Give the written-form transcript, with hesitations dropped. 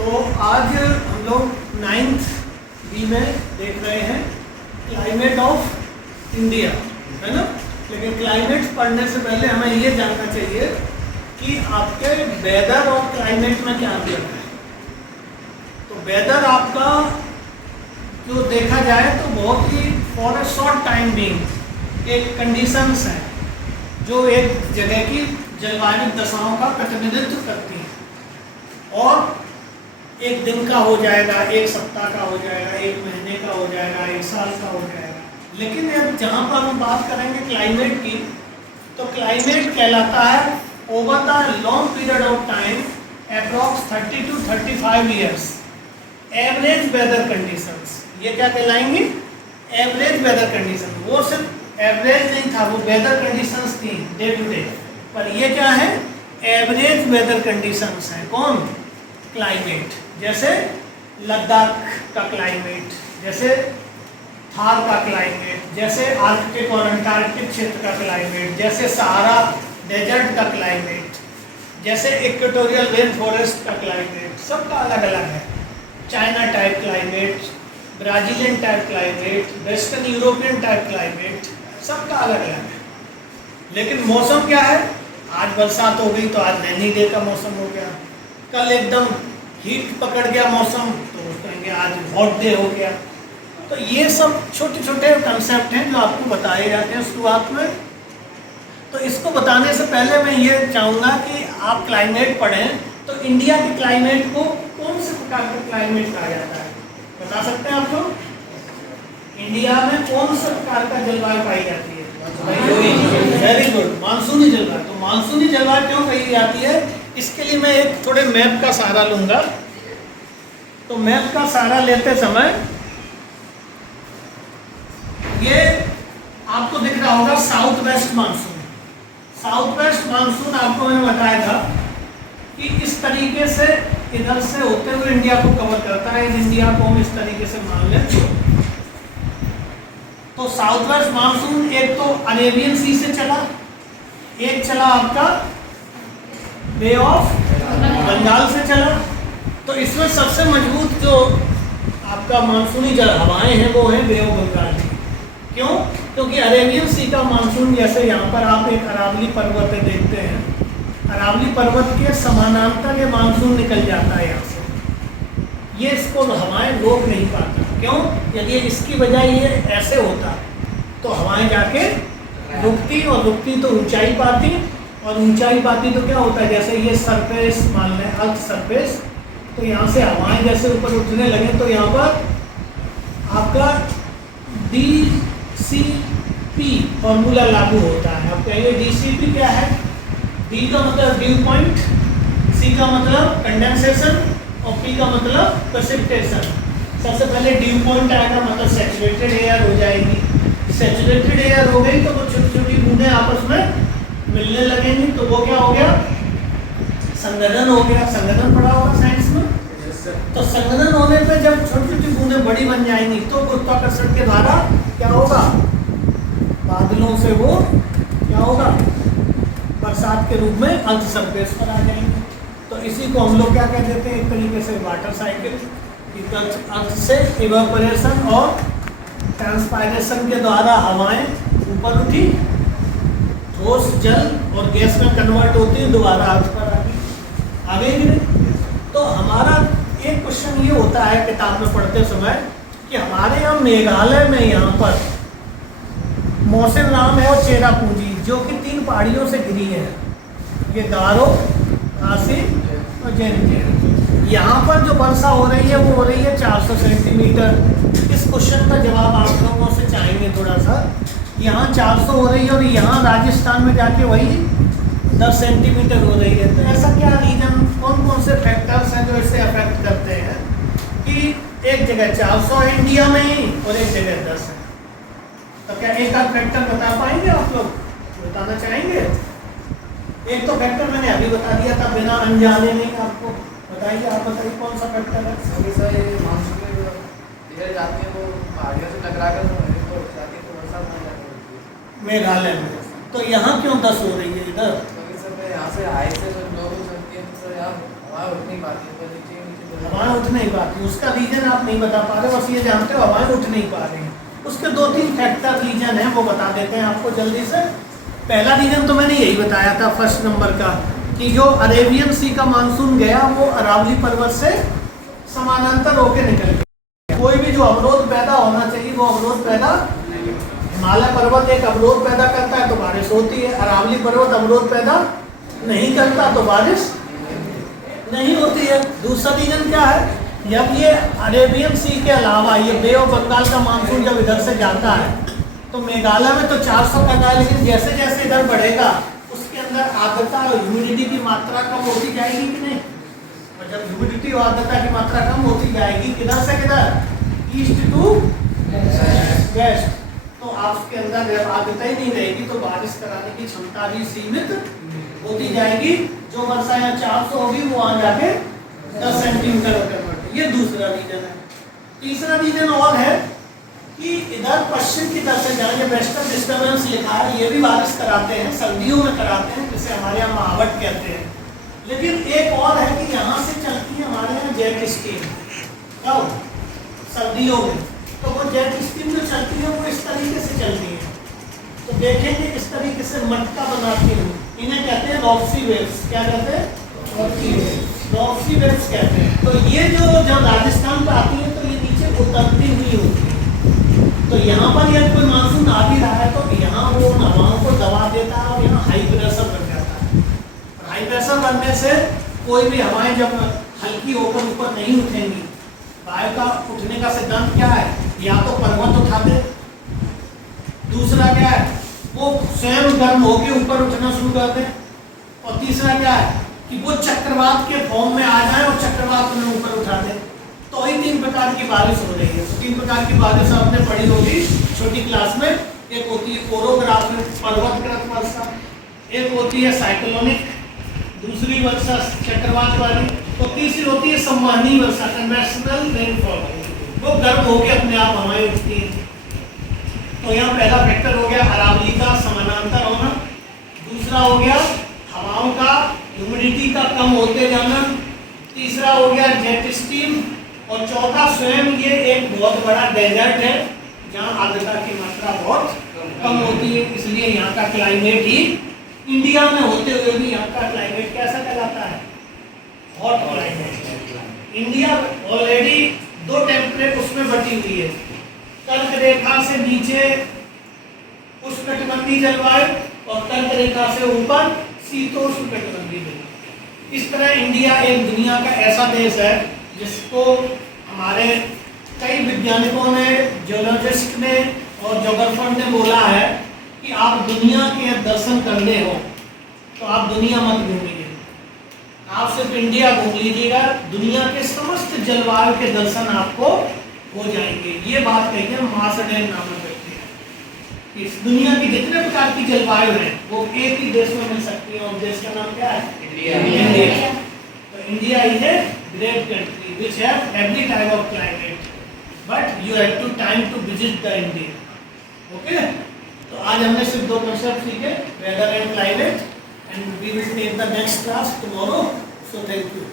तो आज हम लोग 9th बी में देख रहे हैं क्लाइमेट ऑफ इंडिया, है ना। लेकिन क्लाइमेट पढ़ने से पहले हमें ये जानना चाहिए कि आपके वेदर और क्लाइमेट में क्या अंतर है। तो वेदर आपका जो देखा जाए तो बहुत ही for a short time being एक कंडीशंस है जो एक जगह की जलवायु दशाओं का प्रतिनिधित्व करती हैं। और एक दिन का हो जाएगा, एक सप्ताह का हो जाएगा, एक महीने का हो जाएगा, एक साल का हो जाएगा। लेकिन अब जहाँ पर हम बात करेंगे क्लाइमेट की, तो क्लाइमेट कहलाता है over the long period of time approx 30 to 35 years average weather conditions. ये क्या कहलाएंगी? Average weather condition. वो सिर्फ एवरेज नहीं था, वो वेदर कंडीशंस थी डे टू डे, पर ये क्या है? एवरेज वेदर कंडीशंस है। कौन? क्लाइमेट। जैसे लद्दाख का क्लाइमेट, जैसे थार का क्लाइमेट, जैसे आर्कटिक और अंटार्कटिक क्षेत्र का क्लाइमेट, जैसे सहारा डेजर्ट का क्लाइमेट, जैसे इक्वेटोरियल रेन फॉरेस्ट का क्लाइमेट, सबका अलग अलग है। China type climate, Brazilian type climate, western European type climate, सबका अलग अलग है। लेकिन मौसम क्या है? आज बरसात हो गई तो आज रेनी डे का मौसम हो गया, कल एकदम हीट पकड़ गया मौसम तो कहेंगे आज हॉट डे हो गया। तो ये सब छोटे छोटे कंसेप्ट हैं जो आपको बताए जाते हैं शुरुआत में। तो इसको बताने से पहले मैं ये चाहूँगा कि आप क्लाइमेट पढ़ें तो इंडिया के क्लाइमेट को कौन से प्रकार का क्लाइमेट कहा जाता है, बता सकते हैं आप लोग? इंडिया में कौन से प्रकार का जलवायु पाई जाती है? वेरी गुड, मानसूनी जलवायु। तो मानसूनी जलवायु क्यों कही जाती है? इसके लिए मैं एक थोड़े मैप का सहारा लूंगा। तो मैप का सहारा लेते समय ये आपको दिख रहा होगा south west monsoon. South west monsoon आपको मैंने बताया था कि इस तरीके से इधर से होते हुए इंडिया को कवर करता है। इंडिया को हम इस तरीके से मान लें तो साउथ वेस्ट मानसून एक तो अरेबियन सी से चला, एक चला आपका बे ऑफ बंगाल से चला। तो इसमें सबसे मजबूत जो आपका मानसूनी जल हवाएं हैं वो है बे ऑफ बंगाल की। क्यों? क्योंकि अरेबियन सी का मानसून, जैसे यहाँ पर आप एक अरावली पर्वत देखते हैं, अरावली पर्वत के समानांतर ये मानसून निकल जाता है यहाँ से। ये इसको हवाएं रोक नहीं पाता। क्यों? यदि इसकी वजह ये ऐसे होता तो हवाएं जाके रुकती, और रुकती तो ऊंचाई पाती, और ऊंचाई पाती तो क्या होता है? जैसे ये सरफेस मान लें, अर्थ सरफेस, तो यहाँ से हवाएं जैसे ऊपर उठने लगे तो यहाँ पर आपका DCP फॉर्मूला लागू होता है। अब कहिए DCP क्या है? D का मतलब ड्यू पॉइंट, C का मतलब कंडेंसेशन और P का मतलब प्रेसिपिटेशन। सबसे पहले ड्यू पॉइंट आएगा, मतलब सैचुरेटेड एयर हो जाएगी। सैचुरेटेड एयर हो गई तो वो छोटी छोटी बूंदें आपस में मिलने लगेंगी, तो वो क्या हो गया? संघनन हो गया। संघनन पढ़ा होगा साइंस में। तो संघनन होने पे जब छोटी छोटी बूंदें बड़ी बन जाएंगी तो गुरुत्वाकर्षण के द्वारा क्या होगा? बादलों से वो क्या होगा? बरसात के रूप में अर्थ सरफेस पर आ जाएंगे। तो इसी को हम लोग क्या कह देते हैं? एक तरीके से वाटर साइकिल। अर्थ से इवेपोरेशन और ट्रांसपायरेशन के द्वारा हवाएं ऊपर उठी, ठोस जल और गैस में कन्वर्ट होती है, दोबारा अर्थ पर आ गई। तो हमारा एक क्वेश्चन ये होता है किताब में पढ़ते समय कि हमारे यहाँ मेघालय में यहाँ पर मौसिनराम है और चेरापूंजी, जो कि 3 पहाड़ियों से घिरी है। ये गारो, खासी और जैन। यहाँ पर जो वर्षा हो रही है वो हो रही है 400 सेंटीमीटर। इस क्वेश्चन का जवाब आप लोगों से चाहेंगे थोड़ा सा। यहाँ 400 हो रही है और यहाँ राजस्थान में जाके वही 10 सेंटीमीटर हो रही है। तो ऐसा क्या रीजन, कौन कौन से फैक्टर्स हैं जो इसे अफेक्ट करते हैं कि एक जगह 400 है इंडिया में ही और एक जगह 10 है? तो क्या एक आध फैक्टर बता पाएंगे आप लोग? बताना चाहेंगे? एक तो फैक्टर मैंने अभी बता दिया था बिना अनजाने में आपको। बताइए, आप बताइए कौन सा फैक्टर है? सर ये मानसून में इधर जाती है तो पहाड़ियों से टकराकर तो जाती है तो बरसात नहीं जाती है मेघालय में। तो यहाँ क्यों 10 हो रही है इधर? क्योंकि सर यहाँ से हाई से जो लोग सकती है तो सर यहाँ हवा उठ नहीं पाती है, ऊपर नीचे नीचे हवाएं उठ नहीं पाती, उसका रीजन आप नहीं बता पा रहे, बस ये जानते हो हवाएं उठ नहीं पा रही हैं। उसके 2-3 फैक्टर रीजन है, वो बता देते हैं आपको जल्दी से। पहला रीजन तो मैंने यही बताया था फर्स्ट नंबर का, कि जो अरेबियन सी का मानसून गया वो अरावली पर्वत से समानांतर होकर निकल गया। कोई भी जो अवरोध पैदा होना चाहिए वो अवरोध पैदा, हिमालय पर्वत एक अवरोध पैदा करता है तो बारिश होती है, अरावली पर्वत अवरोध पैदा नहीं करता तो बारिश नहीं होती है। दूसरा रीजन क्या है, जब ये अरेबियन सी के अलावा ये बे ऑफ बंगाल का मानसून जब इधर से जाता है तो मेघालय में तो 400 का है, लेकिन जैसे जैसे इधर बढ़ेगा उसके अंदर आर्द्रता और ह्यूमिडिटी की मात्रा कम होती जाएगी कि नहीं। और जब ह्यूमिडिटी और आर्द्रता की मात्रा कम होती जाएगी किधर से किधर, ईस्ट टू वेस्ट, तो आपके अंदर जब आर्द्रता ही नहीं रहेगी तो बारिश कराने की क्षमता भी सीमित होती जाएगी। जो वर्षा यहाँ 400 होगी वो वहाँ जाके 10 सेंटीमीटर होकर, ये दूसरा रीजन है। तीसरा रीजन और है कि इधर पश्चिम की तरफ से जहाँ वेस्टर्न डिस्टर्बेंस लिखा है ये भी बारिश कराते हैं, सर्दियों में कराते हैं, जिसे हमारे यहाँ महावट कहते हैं। लेकिन एक और है कि यहाँ से चलती है हमारे यहाँ जेट स्टीम, कब सर्दियों में, तो वो जेट स्टीम जो चलती है वो इस तरीके से चलती है, तो देखेंगे इस तरीके से मटका बनाती है, इन्हें कहते हैं रॉक्सी वेव्स। क्या कहते हैं, रॉक्सी वेव्स कहते हैं। तो ये जो जब राजस्थान पर आती है तो ये नीचे उतरती हुई होती है, तो यहाँ पर यदि कोई मानसून आ भी रहा है तो यहाँ वो हवाओं को दबा देता है और यहाँ हाई प्रेशर बन जाता है। और हाई प्रेशर बनने से कोई भी हवाएं जब हल्की होकर ऊपर नहीं उठेंगी, वायु का उठने का सिद्धांत क्या है, या तो पर्वत उठा दे, दूसरा क्या है वो स्वयं गर्म होकर ऊपर उठना शुरू कर दे, और तीसरा क्या है कि वो चक्रवात के फॉर्म में आ जाए और चक्रवात में ऊपर उठा दे। तो ही 3 प्रकार की बारिश हो रही है। 3 प्रकार की बारिश आपने पढ़ी होगी छोटी क्लास में। एक होती है ओरोग्राफिक पर्वतकृत वर्षा, एक होती है साइक्लोनिक, दूसरी वर्षा चक्रवात वाली, और तीसरी होती है संवहनी वर्षा कन्वेंशनल रेनफॉल, वो गर्म होकर अपने आप हवाएं उठती है। तो यहाँ पहला फैक्टर हो गया अरावली का समानांतर होना, दूसरा हो गया हवाओं का ह्यूमिडिटी का कम होते जाना, तीसरा हो गया जेट स्टीम, और चौथा स्वयं ये एक बहुत बड़ा डेजर्ट है जहाँ आर्द्रता की मात्रा बहुत कम होती है, इसलिए यहाँ का क्लाइमेट ही इंडिया में होते हुए भी यहाँ का क्लाइमेट कैसा कहलाता है, hot climate. India already 2 temperate उसमें बटी हुई है, कर्क रेखा से नीचे उष्णकटिबंधीय जलवायु और कर्क रेखा से ऊपर शीतोष्णकटिबंधीय जलवायु। इस तरह इंडिया एक दुनिया का ऐसा देश है जिसको हमारे कई वैज्ञानिकों ने, जियोलॉजिस्ट ने और ज्योग्राफर ने बोला है कि आप दुनिया के दर्शन करने हो तो आप दुनिया मत घूमिए, आप सिर्फ इंडिया घूम लीजिएगा, दुनिया के समस्त जलवायु के दर्शन आपको हो जाएंगे। ये बात कही है मार्सडेन नामक व्यक्ति ने। इस दुनिया की जितने प्रकार की जलवायु है वो एक ही देश में मिल सकती है, और देश का नाम क्या है, इंडिया। तो India is a great country which have every type of climate, but you have to time to visit the India. Okay? तो आज हमने सिर्फ 2 कंसेप्ट सीखे, weather and climate, and we will take the next class tomorrow. So thank you.